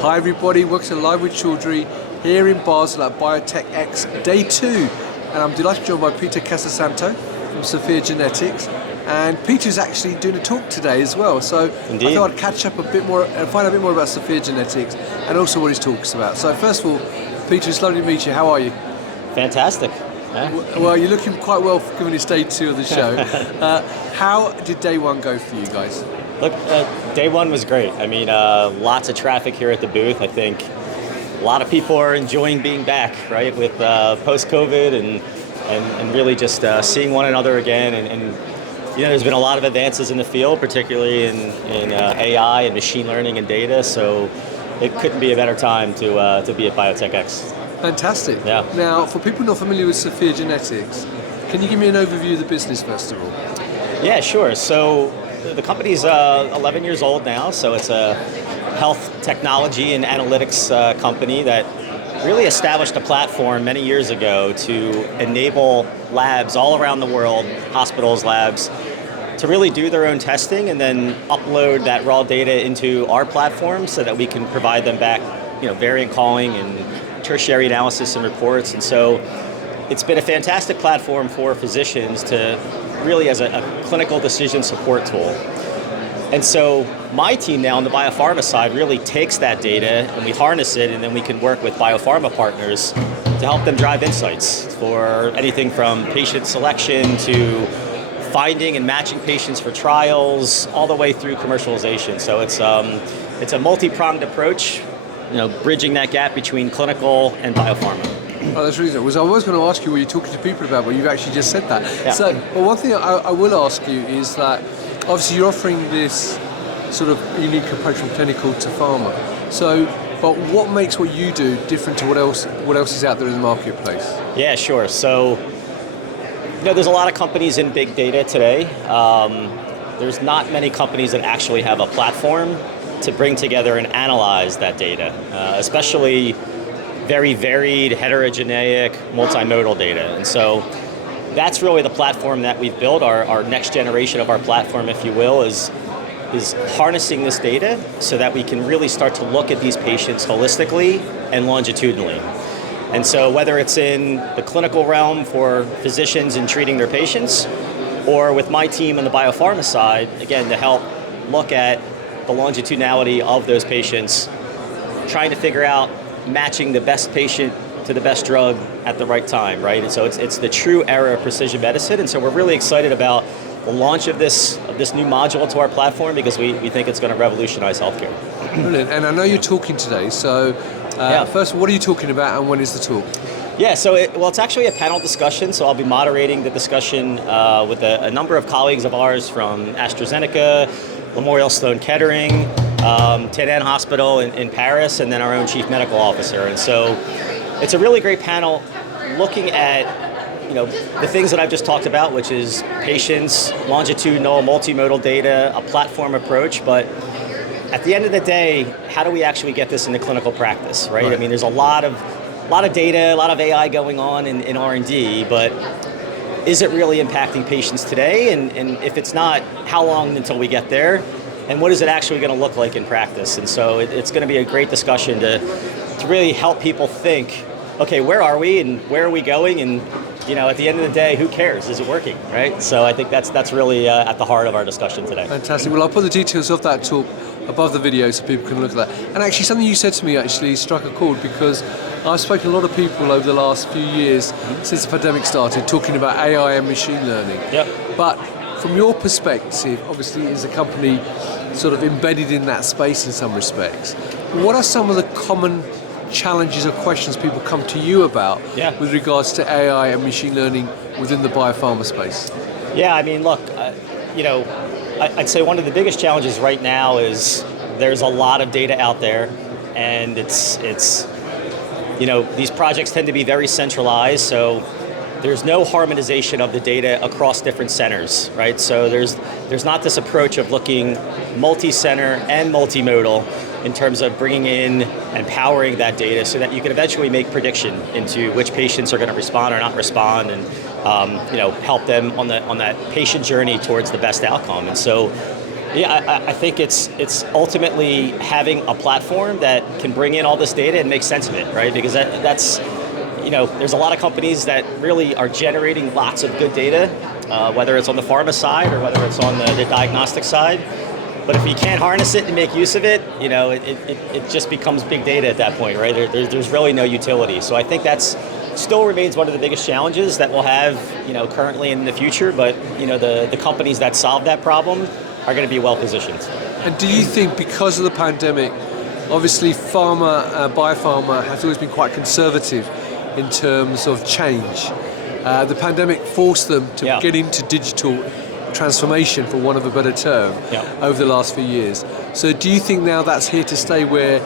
Hi everybody, welcome to Live with Chaudhry here in Basel at BioTechX Day 2. And I'm delighted to join by Peter Casasanto from SOPHiA Genetics. And Peter's actually doing a talk today as well. So Indeed. I thought I'd catch up a bit more and find out a bit more about SOPHiA Genetics and also what his talk's about. So first of all, Peter, it's lovely to meet you. How are you? Fantastic. Yeah. Well, you're looking quite well given it's Day 2 of the show. How did Day 1 go for you guys? Look, Day 1 was great. I mean, lots of traffic here at the booth. I think a lot of people are enjoying being back, right, with post-COVID and really just seeing one another again. And you know, there's been a lot of advances in the field, particularly in AI and machine learning and data. So it couldn't be a better time to be at BioTechX. Fantastic. Yeah. Now, for people not familiar with SOPHiA Genetics, can you give me an overview of the business first of all? Yeah, sure. So the company's 11 years old now, so it's a health technology and analytics company that really established a platform many years ago to enable labs all around the world, hospitals, labs, to really do their own testing and then upload that raw data into our platform so that we can provide them back, you know, variant calling and tertiary analysis and reports. And so it's been a fantastic platform for physicians to really as a clinical decision support tool. And so my team now on the BioPharma side really takes that data and we harness it, and then we can work with BioPharma partners to help them drive insights for anything from patient selection to finding and matching patients for trials all the way through commercialization. So it's a multi-pronged approach, you know, bridging that gap between clinical and BioPharma. Oh, that's really good. I was going to ask you what you're talking to people about, but you've actually just said that. Yeah. So, well, one thing I will ask you is that obviously you're offering this sort of unique approach from clinical to pharma. So, but what makes what you do different to what else is out there in the marketplace? Yeah, sure. So, you know, there's a lot of companies in big data today. There's not many companies that actually have a platform to bring together and analyze that data, especially very varied, heterogeneous, multimodal data. And so that's really the platform that we've built. Our next generation of our platform, if you will, is harnessing this data so that we can really start to look at these patients holistically and longitudinally. And so whether it's in the clinical realm for physicians in treating their patients, or with my team on the BioPharma side, again, to help look at the longitudinality of those patients, trying to figure out matching the best patient to the best drug at the right time, right? And so it's the true era of precision medicine. And so we're really excited about the launch of this new module to our platform because we think it's going to revolutionize healthcare. Brilliant. And I know you're talking today, so first, what are you talking about and when is the talk? Yeah, so it's actually a panel discussion, so I'll be moderating the discussion with a number of colleagues of ours from AstraZeneca, Memorial Sloan Kettering, Ténin Hospital in Paris, and then our own chief medical officer. And so it's a really great panel looking at, you know, the things that I've just talked about, which is patients, longitudinal, multimodal data, a platform approach. But at the end of the day, how do we actually get this into clinical practice, right? I mean, there's a lot of data, a lot of AI going on in R&D, but is it really impacting patients today? And if it's not, how long until we get there? And what is it actually going to look like in practice? And so it's going to be a great discussion to really help people think, okay, where are we and where are we going? And you know, at the end of the day, who cares? Is it working, right? So I think that's really at the heart of our discussion today. Fantastic. Well, I'll put the details of that talk above the video so people can look at that. And actually, something you said to me actually struck a chord because I've spoken to a lot of people over the last few years since the pandemic started talking about AI and machine learning. Yep. But from your perspective, obviously, as a company sort of embedded in that space in some respects, what are some of the common challenges or questions people come to you about with regards to AI and machine learning within the biopharma space? Yeah, I mean, look, you know, I'd say one of the biggest challenges right now is there's a lot of data out there, and it's you know, these projects tend to be very centralized, so there's no harmonization of the data across different centers, right? So there's not this approach of looking multi-center and multimodal in terms of bringing in and powering that data so that you can eventually make prediction into which patients are going to respond or not respond, and you know, help them on that patient journey towards the best outcome. And so Yeah, I think it's ultimately having a platform that can bring in all this data and make sense of it, right? Because that's there's a lot of companies that really are generating lots of good data, whether it's on the pharma side or whether it's on the diagnostic side. But if you can't harness it and make use of it, it just becomes big data at that point, right? There's really no utility. So I think that's still remains one of the biggest challenges that we'll have, currently in the future. But the companies that solve that problem are going to be well positioned. And do you think because of the pandemic, obviously BioPharma has always been quite conservative in terms of change. The pandemic forced them to get into digital transformation, for want of a better term, over the last few years. So do you think now that's here to stay, where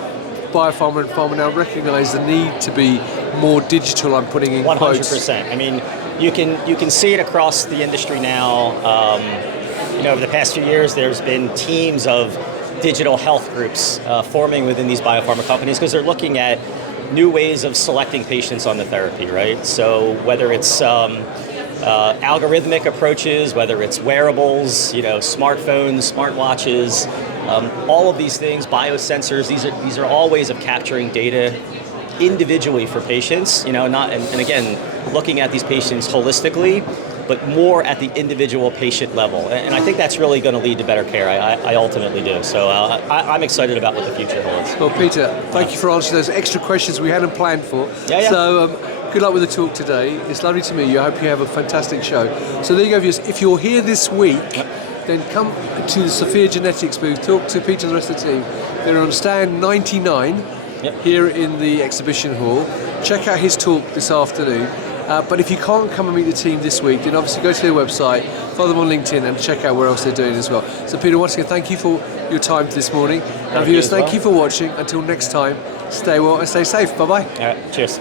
BioPharma and pharma now recognise the need to be more digital? I'm putting in 100%. Quotes. I mean, you can see it across the industry now. Over the past few years, there's been teams of digital health groups forming within these biopharma companies because they're looking at new ways of selecting patients on the therapy, right? So whether it's algorithmic approaches, whether it's wearables, smartphones, smartwatches, all of these things, biosensors, these are all ways of capturing data individually for patients, and again, looking at these patients holistically, but more at the individual patient level. And I think that's really going to lead to better care. I ultimately do. So I'm excited about what the future holds. Well, Peter, thank you for answering those extra questions we hadn't planned for. Yeah. So good luck with the talk today. It's lovely to meet you. I hope you have a fantastic show. So there you go, viewers. If you're here this week, then come to the SOPHiA Genetics booth, talk to Peter and the rest of the team. They're on stand 99 here in the exhibition hall. Check out his talk this afternoon. But if you can't come and meet the team this week, then obviously go to their website, follow them on LinkedIn, and check out where else they're doing as well. So Peter, once again, thank you for your time this morning. And viewers, thank you for watching. Until next time, stay well and stay safe. Bye-bye. All right, cheers.